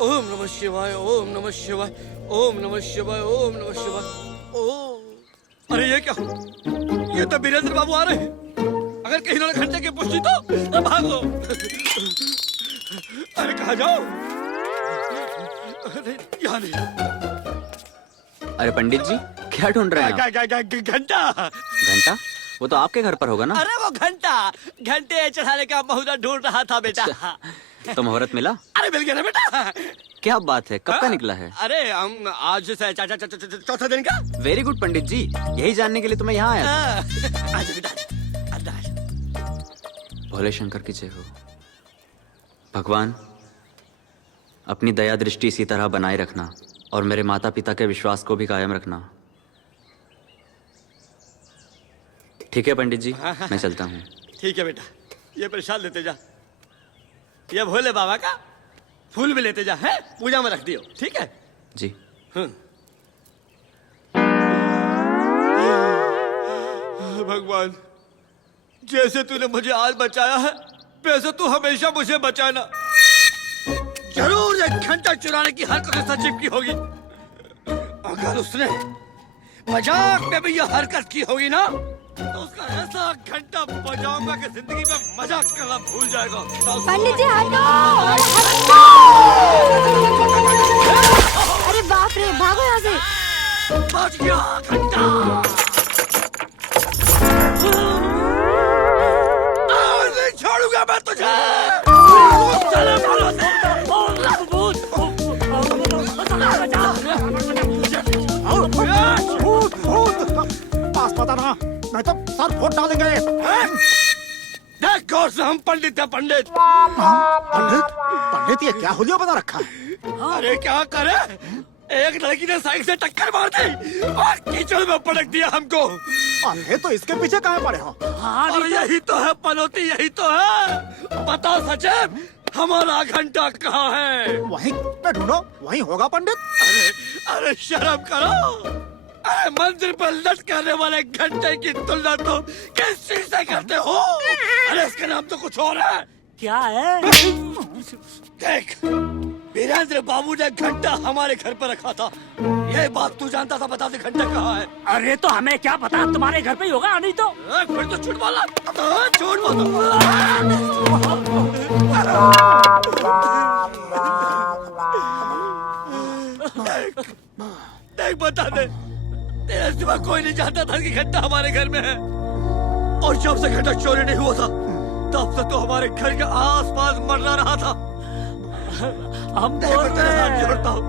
ओम नमः शिवाय, ओम नमः शिवाय, ओम नमः शिवाय, ओम नमः शिवाय। ओम। अरे ये क्या? ये तो वीरेंद्र बाबू आ रहे हैं। अगर कहीं इन्होंने घंटे की पुष्टि तो भागो। अरे कहाँ जाओ? अरे यहाँ नहीं। अरे पंडित जी, क्या ढूंढ रहे हैं आप? घंटा। घंटा? वो तो आपके घर पर होगा ना? अरे वो घंटा, घंटे चढ़ाने का महुरा ढूंढ रहा था बेटा। तो मुहूर्त मिला? अरे मिल गया ना बेटा। क्या बात है, कब का निकला है? अरे हम आज से चौथा दिन का। वेरी गुड पंडित जी, यही जानने के लिए तुम्हें यहाँ आया था। आज बेटा, भोले शंकर की जय हो। भगवान, अपनी दया दृष्टि इसी तरह बनाए रखना और मेरे माता पिता के विश्वास को भी कायम रखना। ठीक है पंडित जी, मैं चलता हूँ। ठीक है बेटा, ये प्रसाद लेते जा। ये भोले बाबा का फूल भी लेते जा, है पूजा में रख दियो, ठीक है जी। भगवान, जैसे तूने मुझे आज बचाया है वैसे तू हमेशा मुझे बचाना। जरूर एक घंटा चुराने की हरकत सचिव की होगी। अगर उसने मजाक में भी यह हरकत की होगी ना तो उसका ऐसा घंटा बजाऊंगा कि जिंदगी में मजाक करना भूल जाएगा। पंडित जी हटो! अरे बाप रे, भागो यहाँ से। बच गया घंटा। नहीं छोड़ूंगा मैं तुझे। चलो बोलो से। पास पता ना, नहीं तो सर फोड़ डालेंगे। देख गौर से, हम पंडित है पंडित। पंडित? पंडित ये क्या हुलिया बना रखा है? अरे क्या करे, एक लड़की ने साइकिल से टक्कर मार दी और कीचड़ में पटक दिया हमको। अरे तो इसके पीछे कहाँ पड़े हो? और यही तो है पनौती, यही तो है। बताओ सचिव, हमारा घंटा कहाँ है? वहीं पे ढूंढो, वहीं होगा पंडित। अरे शर्म करो। अरे मंदिर पर लटकाने वाले घंटे की तुलना तो किस चीज से करते हो? अरे इसका नाम तो कुछ और है। क्या है? देख, वीरेंद्र बाबू ने घंटा हमारे घर पर रखा था। ये बात तू जानता था? बता दे घंटा कहाँ है। अरे तो हमें क्या पता, तुम्हारे घर पे ही होगा, नहीं तो। फिर तो झूठ बोला। झूठ बोला। देख बता दे, तेरे सिवा कोई नहीं जानता था कि घंटा हमारे घर में है। और जब से घंटा चोरी नहीं हुआ था तब से तो हमारे घर के आसपास मरना रहा था। हम बोल तेरे साथ जोड़ता हूँ,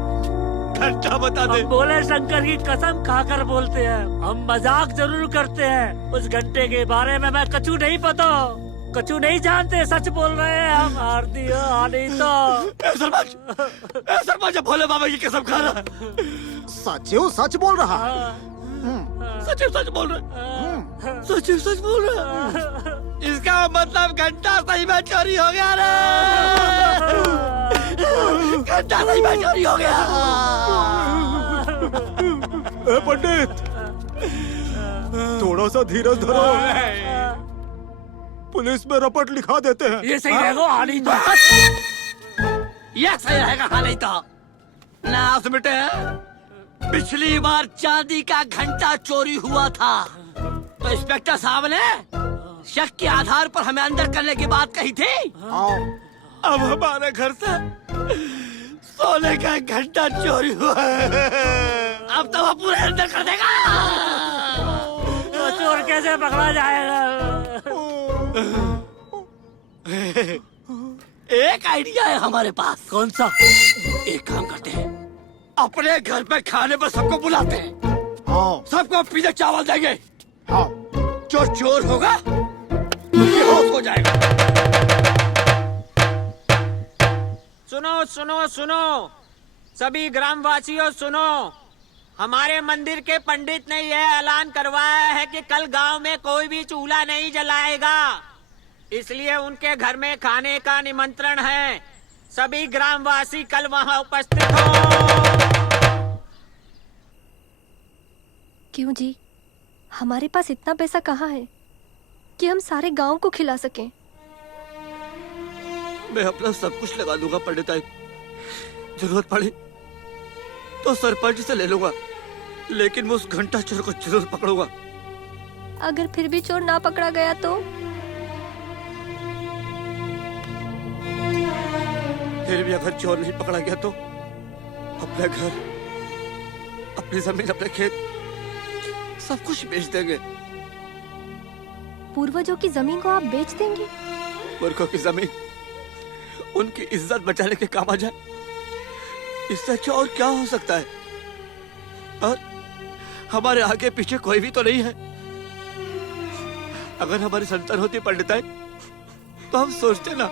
घंटा बता दे। हम भोले शंकर की कसम खाकर बोलते हैं, हम मजाक जरूर करते हैं। उस घंटे के बारे में मैं कछु नहीं पता, कछु नहीं जानते, सच बोल रहे हैं हम। हार दिया नहीं तो। सरपंच भोले बाबा की कसम खा रहा है। सचिव सच बोल रहा है। सचिव सच बोल रहा है। सचिव सच बोल रहा है। इसका मतलब घंटा सही में चोरी हो गया रे। घंटा सही में चोरी हो गया। ए पंडित, थोड़ा सा धीरज धरो, पुलिस में रपट लिखा देते हैं। ये सही रहेगा, हाँ नहीं तो। ये सही रहेगा, हाँ नहीं तो। ना बेटे, पिछली बार चांदी का घंटा चोरी हुआ था तो इंस्पेक्टर साहब ने शक के आधार पर हमें अंदर करने की बात कही थी। अब हमारे घर से सोने का घंटा चोरी हुआ है। अब तो वो पूरे अंदर कर देगा। तो चोर कैसे पकड़ा जाएगा? एक आइडिया है हमारे पास। कौन सा? एक काम करते हैं, अपने घर पे खाने पर सबको बुलाते हैं, सबको पीले चावल देंगे। जो चोर होगा बेहोश हो जाएगा। सुनो सुनो सुनो, सभी ग्रामवासियों सुनो। हमारे मंदिर के पंडित ने यह ऐलान करवाया है कि कल गांव में कोई भी चूल्हा नहीं जलाएगा, इसलिए उनके घर में खाने का निमंत्रण है। सभी ग्रामवासी कल वहां उपस्थित हो। क्यों जी, हमारे पास इतना पैसा कहाँ है कि हम सारे गांव को खिला सकें? मैं अपना सब कुछ लगा दूंगा पंडित साहब, जरूरत पड़ी तो सरपंच से ले लूंगा, लेकिन मैं उस घंटा चोर को जरूर पकड़ूंगा। अगर फिर भी चोर ना पकड़ा गया तो? फिर भी अगर चोर नहीं पकड़ा गया तो अपने घर, अपनी जमीन, अपने खेत सब कुछ बेच देंगे। पूर्वजों की जमीन को आप बेच देंगे? मूर्खों की जमीन उनकी इज्जत बचाने के काम आ जाए, इससे अच्छा और क्या हो सकता है? और हमारे आगे पीछे कोई भी तो नहीं है। अगर हमारी संतान होती पंडिताई तो हम सोचते ना,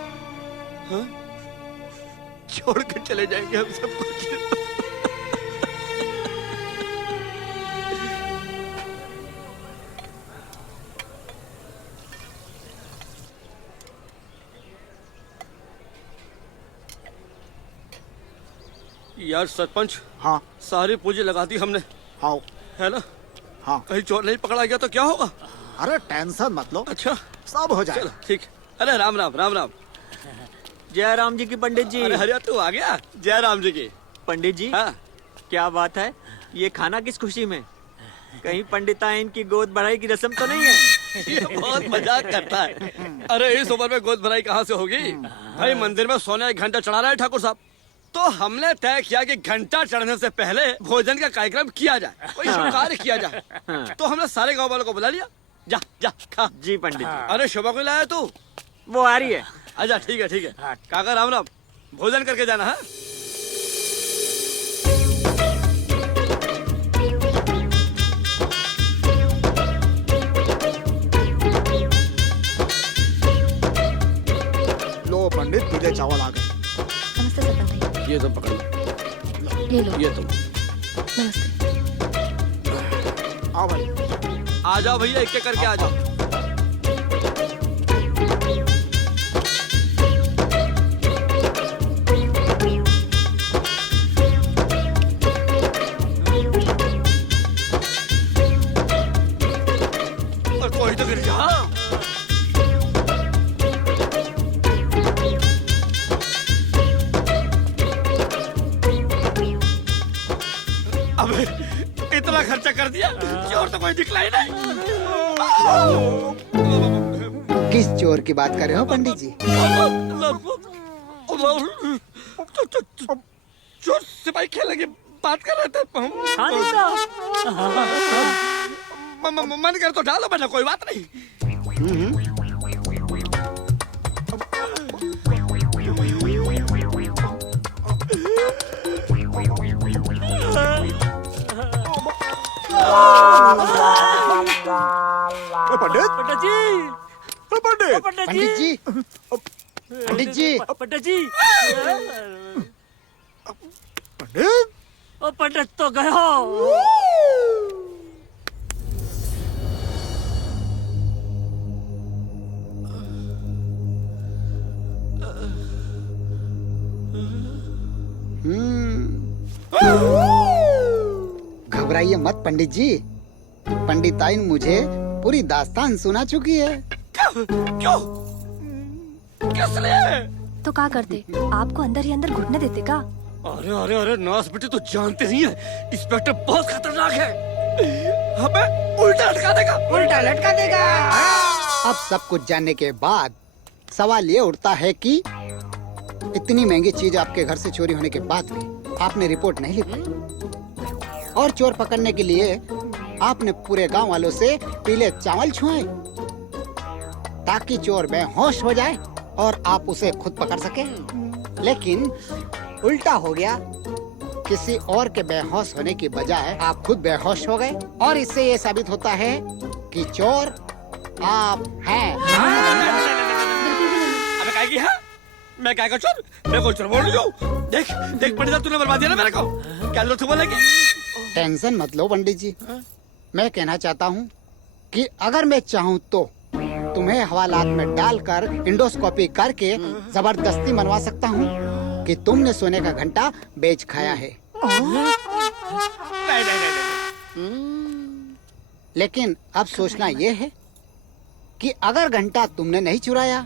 हाँ? छोड़ के चले जाएंगे हम सब कुछ। यार सरपंच, हाँ सारी पूंजी लगा दी हमने, हाँ है ना? हाँ। कहीं चोर नहीं पकड़ा गया तो क्या होगा? अरे टेंशन मत लो, अच्छा सब हो चलो जाएगा। ठीक। अरे राम राम राम राम। जय राम जी की पंडित जी। अरे हरिया तू आ गया? जय राम जी की। पंडित जी, हाँ क्या बात है? ये खाना किस खुशी में? कहीं पंडिताइन की गोद बढ़ाई की रस्म तो नहीं है? ये बहुत मजाक करता है। अरे इस उम्र में गोद भराई कहाँ से होगी? भाई मंदिर में सोने का घंटा चढ़ा रहा है ठाकुर साहब, तो हमने तय किया कि घंटा चढ़ने से पहले भोजन का कार्यक्रम किया जाए, कोई शुभ कार्य किया जाए। तो हमने सारे गांव वालों को बुला लिया। जा जा खा। जी पंडित जी। अरे शोभा को लाया तू? वो आ रही है। अच्छा ठीक है ठीक है। काका राम राम, भोजन करके जाना है। लो पंडित, तुझे चावल आ गए। नमस्ते सरपंच भाई। ये तो पकड़ लो, ले लो। ये तो। नमस्ते। आओ भाई। आ जाओ भैया, एक एक करके आ जाओ। और कोई तो गिर जा। अबे इतना खर्चा कर दिया, चोर तो कोई दिखला ही नहीं। किस चोर की बात कर रहे हो पंडित जी? चोर सिपाही खेलेंगे, बात कर रहे थे हम। हाँ नहीं तो। मन कर तो डालो बेटा, कोई बात नहीं। ओए पंडित, पंडित जी, ओए पंडित, पंडित पंडित जी, जी, पंडित जी, पंडित जी, पंडित। ओ पंडित तो गए हो। घबराइए मत पंडित जी, पंडिताइन मुझे पूरी दास्तान सुना चुकी है। क्यों? किस लिए? तो क्या करते? आपको अंदर ही अंदर घुटने देते का? अरे अरे अरे नास बेटे, तू जानते नहीं है इंस्पेक्टर बहुत खतरनाक है, हमें उल्टा लटका देगा। उल्टा लटका देगा। अब सब कुछ जानने के बाद सवाल ये उठता है कि इतनी महंगी चीज आपके घर से चोरी होने के बाद भी आपने रिपोर्ट नहीं लिखवाई, और चोर पकड़ने के लिए आपने पूरे गांव वालों से पीले चावल छुए ताकि चोर बेहोश हो जाए और आप उसे खुद पकड़ सके। लेकिन उल्टा हो गया, किसी और के बेहोश होने की बजाय आप खुद बेहोश हो गए, और इससे ये साबित होता है कि चोर आप हैं। अबे काय की है? मैं काय का चोर? मैं कोई चोर बोल रही हूँ? देख देख पंडित, तूने बर्बाद दिया ना मेरे को। क्या लो तू बोलेगी? टेंशन मत लो पंडित जी, मैं कहना चाहता हूँ कि अगर मैं चाहूँ तो तुम्हें हवालात में डालकर इंडोस्कोपी करके जबरदस्ती मनवा सकता हूँ कि तुमने सोने का घंटा बेच खाया है। नहीं नहीं नहीं। लेकिन अब सोचना ये है कि अगर घंटा तुमने नहीं चुराया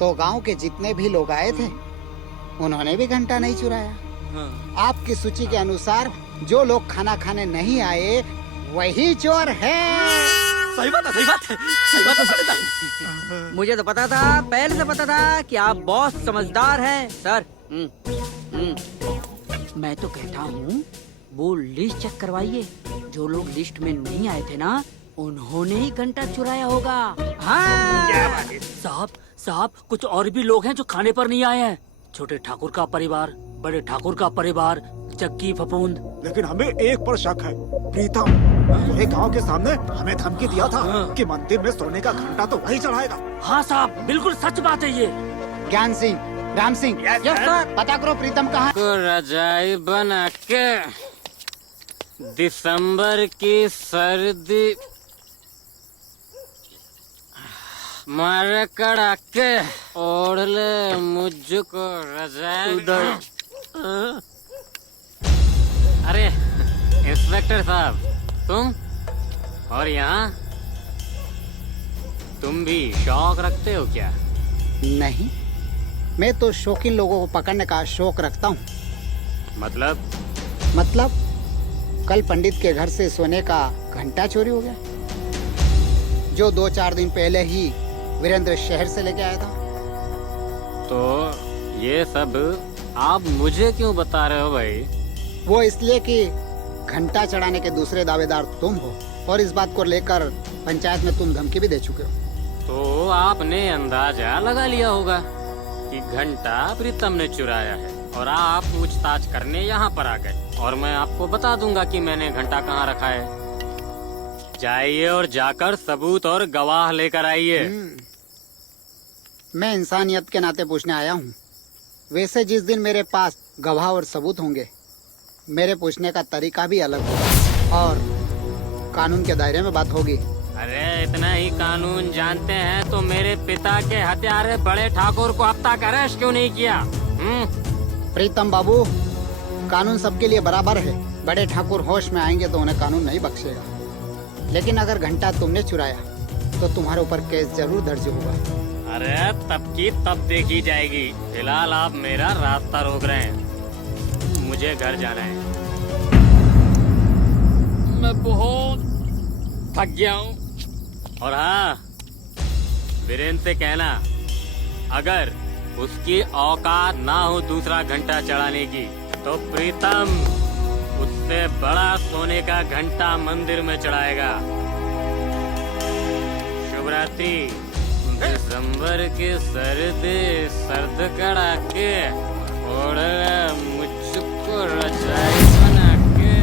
तो गांव के जितने भी लोग आए थे उन्होंने भी घंटा नहीं चुराया। आपकी सूची के अनुसार जो लोग खाना खाने नहीं आए वही चोर है। सही बात है, सही बात है, सही बात है पंडित। मुझे तो पता था, पहले से पता था कि आप बहुत समझदार हैं सर। मैं तो कहता हूँ वो लिस्ट चेक करवाइए। जो लोग लिस्ट में नहीं आए थे ना, उन्होंने ही घंटा चुराया होगा। हाँ साहब साहब, कुछ और भी लोग हैं जो खाने पर नहीं आए हैं। छोटे ठाकुर का परिवार, बड़े ठाकुर का परिवार, चक्की फफूंद। लेकिन हमें एक पर शक है, प्रीतम। पूरे गांव के सामने हमें धमकी दिया था कि मंदिर में सोने का घंटा तो वही चढ़ाएगा। हाँ साहब, बिल्कुल सच बात है ये। ज्ञान सिंह, राम सिंह, यस सर। पता करो प्रीतम कहाँ है? को रजाई बना के दिसंबर की सर्दी मारे कड़ाके ओढ़ ले मुझको रजाई। अरे इंस्पेक्टर साहब, तुम और यहाँ तुम भी शौक रखते हो क्या? नहीं, मैं तो शौकीन लोगों को पकड़ने का शौक रखता हूँ। मतलब कल पंडित के घर से सोने का घंटा चोरी हो गया, जो 2-4 दिन पहले ही वीरेंद्र शहर से लेके आया था। तो ये सब आप मुझे क्यों बता रहे हो भाई? वो इसलिए कि घंटा चढ़ाने के दूसरे दावेदार तुम हो और इस बात को लेकर पंचायत में तुम धमकी भी दे चुके हो। तो आपने अंदाजा लगा लिया होगा कि घंटा प्रीतम ने चुराया है और आप पूछताछ करने यहाँ पर आ गए, और मैं आपको बता दूंगा कि मैंने घंटा कहाँ रखा है। जाइए और जाकर सबूत और गवाह लेकर आइए। मैं इंसानियत के नाते पूछने आया हूँ। वैसे जिस दिन मेरे पास गवाह और सबूत होंगे, मेरे पूछने का तरीका भी अलग होगा और कानून के दायरे में बात होगी। अरे इतना ही कानून जानते हैं तो मेरे पिता के हत्यारे बड़े ठाकुर को अब तक अरेस्ट क्यों नहीं किया? प्रीतम बाबू, कानून सबके लिए बराबर है। बड़े ठाकुर होश में आएंगे तो उन्हें कानून नहीं बख्शेगा। लेकिन अगर घंटा तुमने चुराया तो तुम्हारे ऊपर केस जरूर दर्ज होगा। अरे तब की तब देखी जाएगी। फिलहाल आप मेरा रास्ता रोक रहे हैं, मुझे घर जाना है। मैं बहुत थक गया हूँ। और हाँ, वीरेंद्र से कहना अगर उसकी औकात ना हो दूसरा घंटा चढ़ाने की, तो प्रीतम उससे बड़ा सोने का घंटा मंदिर में चढ़ाएगा। शुभ रात्रि। दिसंबर की सर्द कड़ाके और मुझको रजाई बना के।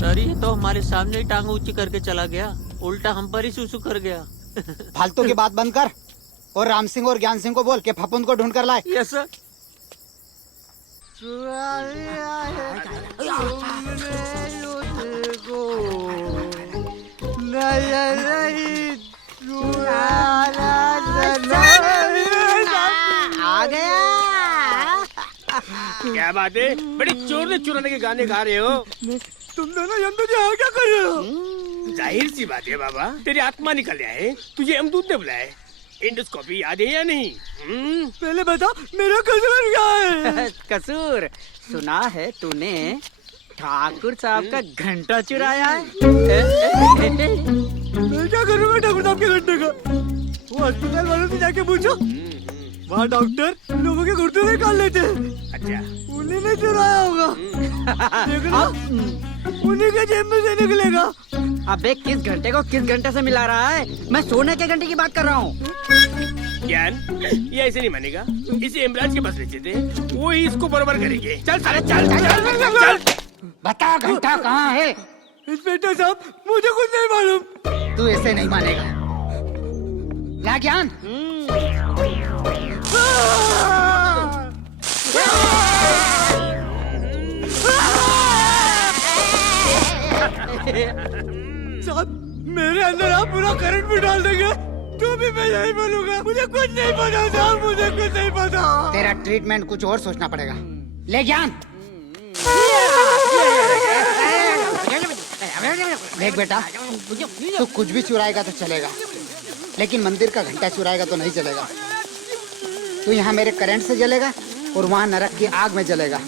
सर ये तो हमारे सामने ही टांग ऊंची करके चला गया, उल्टा हम पर ही सुसु कर गया। फालतू की बात बंद कर और राम सिंह और ज्ञान सिंह को बोल के फफूंद को ढूंढ कर लाए। Yes sir. आ गया। क्या बात है, बड़ी चोर ने चुराने के गाने गा रहे हो। तुम दोनों यमदूत यहाँ क्या कर रहे हो? जाहिर सी बात है बाबा, तेरी आत्मा निकल आए, तुझे यमदूत ने बुलाए। इंडोस्कोपी याद है या नहीं? पहले बता, मेरा कसूर क्या है? कसूर सुना है तूने ठाकुर साहब का घंटा चुराया है। मैं क्या करूँगा ठाकुर साहब के घंटे का? वो अस्पताल वालों से जाके पूछो, वहाँ डॉक्टर लोगों के घुटने निकाल लेते हैं। अच्छा, उन्हीं ने चुराया होगा। देखना, उन्हीं के जेब में से निकलेगा। अबे किस घंटे को किस घंटे से मिला रहा है? मैं सोने के घंटे की बात कर रहा हूँ। ज्ञान ये ऐसे नहीं मानेगा। इसे इमराज के पास ले चलते, वो ही इसको बराबर करेंगे। चल साले चल चल चल चल चल। बता घंटा कहाँ है? इंस्पेक्टर साहब, मुझे कुछ नहीं मालूम। तू ऐसे नहीं मानेगा। ला ज्ञान। साहब, मेरे अंदर आप पूरा करंट भी डाल देंगे तो भी मैं नहीं बोलूंगा। मुझे कुछ नहीं पता साहब, मुझे कुछ नहीं पता। तेरा ट्रीटमेंट कुछ और सोचना पड़ेगा। ले ज्ञान। देख बेटा, तू कुछ भी चुराएगा तो चलेगा, लेकिन मंदिर का घंटा चुराएगा तो नहीं चलेगा। तू यहाँ मेरे करंट से जलेगा और वहाँ नरक की आग में जलेगा।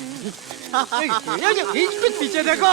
पीछे देखो।